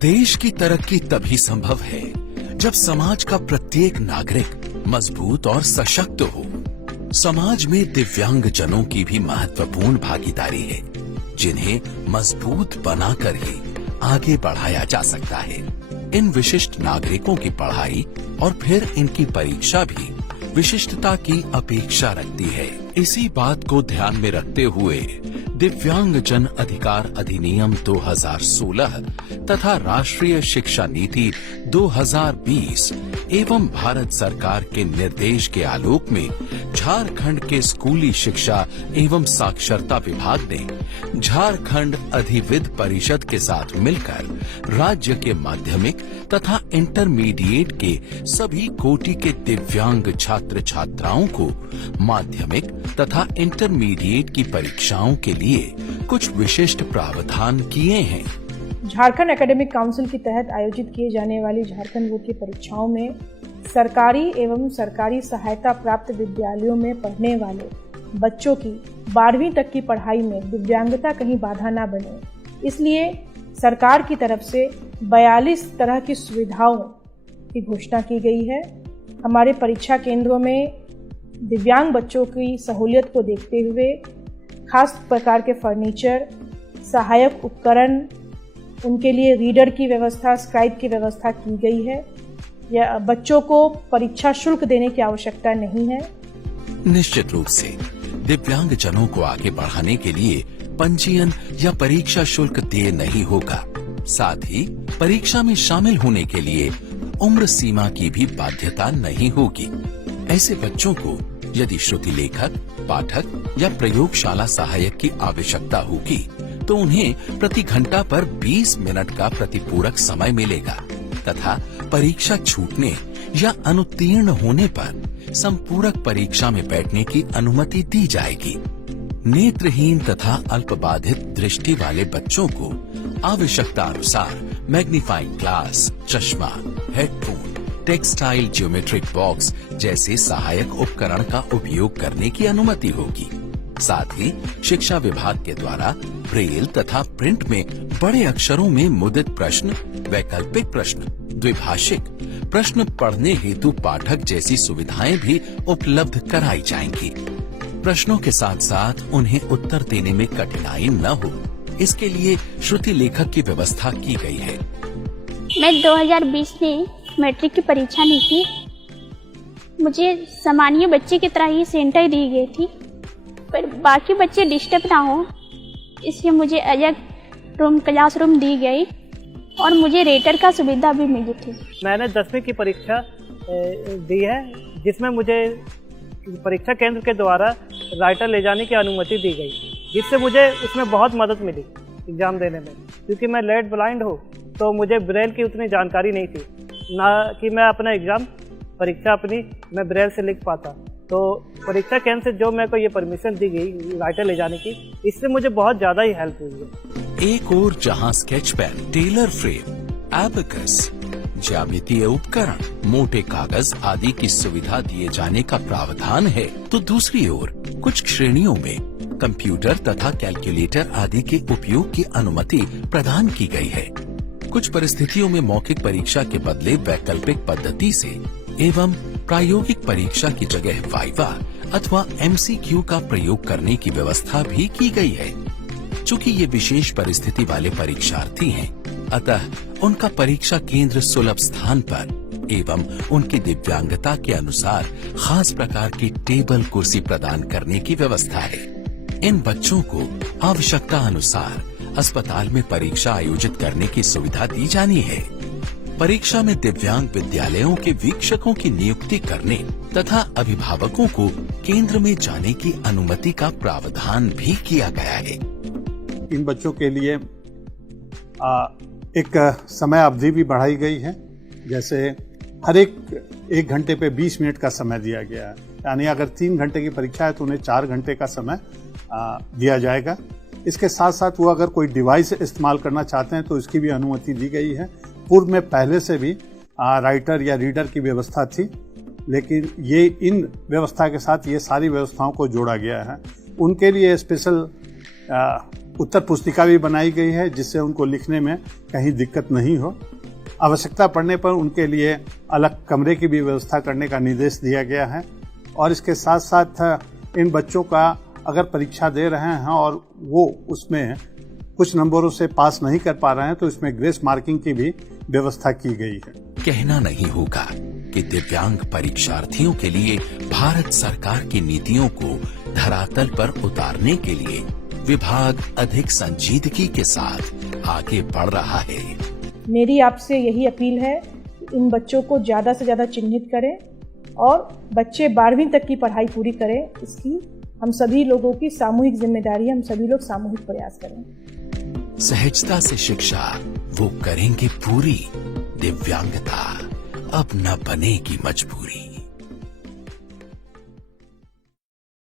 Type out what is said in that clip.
देश की तरक्की तभी संभव है जब समाज का प्रत्येक नागरिक मजबूत और सशक्त हो। समाज में दिव्यांग जनों की भी महत्वपूर्ण भागीदारी है, जिन्हें मजबूत बनाकर ही आगे बढ़ाया जा सकता है। इन विशिष्ट नागरिकों की पढ़ाई और फिर इनकी परीक्षा भी विशिष्टता की अपेक्षा रखती है। इसी बात को ध्यान में रखते हुए दिव्यांग जन अधिकार अधिनियम 2016 तथा राष्ट्रीय शिक्षा नीति 2020 एवं भारत सरकार के निर्देश के आलोक में झारखंड के स्कूली शिक्षा एवं साक्षरता विभाग ने झारखंड अधिविद्य परिषद के साथ मिलकर राज्य के माध्यमिक तथा इंटरमीडिएट के सभी कोटि के दिव्यांग छात्र छात्राओं को माध्यमिक तथा इंटरमीडिएट की परीक्षाओं के लिए कुछ विशिष्ट प्रावधान किए हैं। झारखंड एकेडमिक काउंसिल के तहत आयोजित किए जाने वाली झारखंड बोर्ड की परीक्षाओं में सरकारी एवं सरकारी सहायता प्राप्त विद्यालयों में पढ़ने वाले बच्चों की 12वीं तक की पढ़ाई में दिव्यांगता कहीं बाधा न बने, इसलिए सरकार की तरफ से 42 तरह की सुविधाओं की घोषणा की गई है। हमारे परीक्षा केंद्रों में दिव्यांग बच्चों की सहूलियत को देखते हुए खास प्रकार के फर्नीचर, सहायक उपकरण, उनके लिए रीडर की व्यवस्था, स्क्राइब की व्यवस्था की गई है। या बच्चों को परीक्षा शुल्क देने की आवश्यकता नहीं है। निश्चित रूप से दिव्यांग जनों को आगे बढ़ाने के लिए पंजीयन या परीक्षा शुल्क देय नहीं होगा। साथ ही परीक्षा में शामिल होने के लिए उम्र सीमा की भी बाध्यता नहीं होगी। ऐसे बच्चों को यदि श्रुति लेखक, पाठक या प्रयोगशाला सहायक की आवश्यकता होगी तो उन्हें प्रति घंटा पर 20 मिनट का प्रतिपूरक समय मिलेगा तथा परीक्षा छूटने या अनुत्तीर्ण होने पर संपूरक परीक्षा में बैठने की अनुमति दी जाएगी। नेत्रहीन तथा अल्पबाधित दृष्टि वाले बच्चों को आवश्यकता अनुसार मैग्नीफाइंग ग्लास, चश्मा, हेडफोन, टेक्सटाइल ज्योमेट्रिक बॉक्स जैसे सहायक उपकरण का उपयोग करने की अनुमति होगी। साथ ही शिक्षा विभाग के द्वारा ब्रेल तथा प्रिंट में बड़े अक्षरों में मुद्रित प्रश्न, वैकल्पिक प्रश्न, द्विभाषिक प्रश्न पढ़ने हेतु पाठक जैसी सुविधाएं भी उपलब्ध कराई जाएंगी। प्रश्नों के साथ साथ उन्हें उत्तर देने में कठिनाई न हो, इसके लिए श्रुति लेखक की व्यवस्था की गई है। मैं 2020 में मैट्रिक की परीक्षा ली थी। मुझे सामान्य बच्चे की तरह ही सेंटर दी गई थी, पर बाकी बच्चे डिस्टर्ब ना हो इसलिए मुझे अलग क्लासरूम दी गई और मुझे रेटर का सुविधा भी मिली थी। मैंने 10वीं की परीक्षा दी है, जिसमें मुझे परीक्षा केंद्र के द्वारा राइटर ले जाने की अनुमति दी गई, जिससे मुझे उसमें बहुत मदद मिली एग्ज़ाम देने में। क्योंकि मैं लेट ब्लाइंड हूँ तो मुझे ब्रेल की उतनी जानकारी नहीं थी, ना कि मैं अपना एग्ज़ाम परीक्षा मैं ब्रेल से लिख पाता। तो परीक्षा केंद्र से जो मेरे को ये परमिशन दी गई राइटर ले जाने की, इससे मुझे बहुत ज़्यादा ही हेल्प हुई है। एक और जहां sketch pen, Taylor frame, abacus, ज्यामितीय उपकरण, मोटे कागज आदि की सुविधा दिए जाने का प्रावधान है, तो दूसरी ओर कुछ श्रेणियों में कंप्यूटर तथा कैलकुलेटर आदि के उपयोग की अनुमति प्रदान की गई है। कुछ परिस्थितियों में मौखिक परीक्षा के बदले वैकल्पिक पद्धति से एवं प्रायोगिक परीक्षा की जगह वाइवा अथवा MCQ का प्रयोग करने की व्यवस्था भी की गई है। चूँकि ये विशेष परिस्थिति वाले परीक्षार्थी हैं, अतः उनका परीक्षा केंद्र सुलभ स्थान पर एवं उनकी दिव्यांगता के अनुसार खास प्रकार की टेबल कुर्सी प्रदान करने की व्यवस्था है। इन बच्चों को आवश्यकता अनुसार अस्पताल में परीक्षा आयोजित करने की सुविधा दी जानी है। परीक्षा में दिव्यांग विद्यालयों के वीक्षकों की नियुक्ति करने तथा अभिभावकों को केंद्र में जाने की अनुमति का प्रावधान भी किया गया है। इन बच्चों के लिए एक समय अवधि भी बढ़ाई गई है, जैसे हर एक घंटे पे 20 मिनट का समय दिया गया है। यानी अगर 3 घंटे की परीक्षा है तो उन्हें 4 घंटे का समय दिया जाएगा। इसके साथ साथ वो अगर कोई डिवाइस इस्तेमाल करना चाहते हैं तो इसकी भी अनुमति दी गई है। पूर्व में पहले से भी राइटर या रीडर की व्यवस्था थी, लेकिन ये इन व्यवस्था के साथ ये सारी व्यवस्थाओं को जोड़ा गया है। उनके लिए स्पेशल उत्तर पुस्तिका भी बनाई गई है जिससे उनको लिखने में कहीं दिक्कत नहीं हो। आवश्यकता पड़ने पर उनके लिए अलग कमरे की भी व्यवस्था करने का निर्देश दिया गया है। और इसके साथ साथ इन बच्चों का अगर परीक्षा दे रहे हैं और वो उसमें कुछ नंबरों से पास नहीं कर पा रहे हैं तो इसमें ग्रेस मार्किंग की भी व्यवस्था की गई है। कहना नहीं होगा कि दिव्यांग परीक्षार्थियों के लिए भारत सरकार की नीतियों को धरातल पर उतारने के लिए विभाग अधिक संजीदगी के साथ आगे बढ़ रहा है। मेरी आपसे यही अपील है कि इन बच्चों को ज़्यादा से ज़्यादा चिन्हित करें और बच्चे 12वीं तक की पढ़ाई पूरी करें। इसकी हम सभी लोगों की सामूहिक जिम्मेदारी है, हम सभी लोग सामूहिक प्रयास करें। सहजता से शिक्षा वो करेंगे पूरी, दिव्यांगता अब न बनेगी मजबूरी।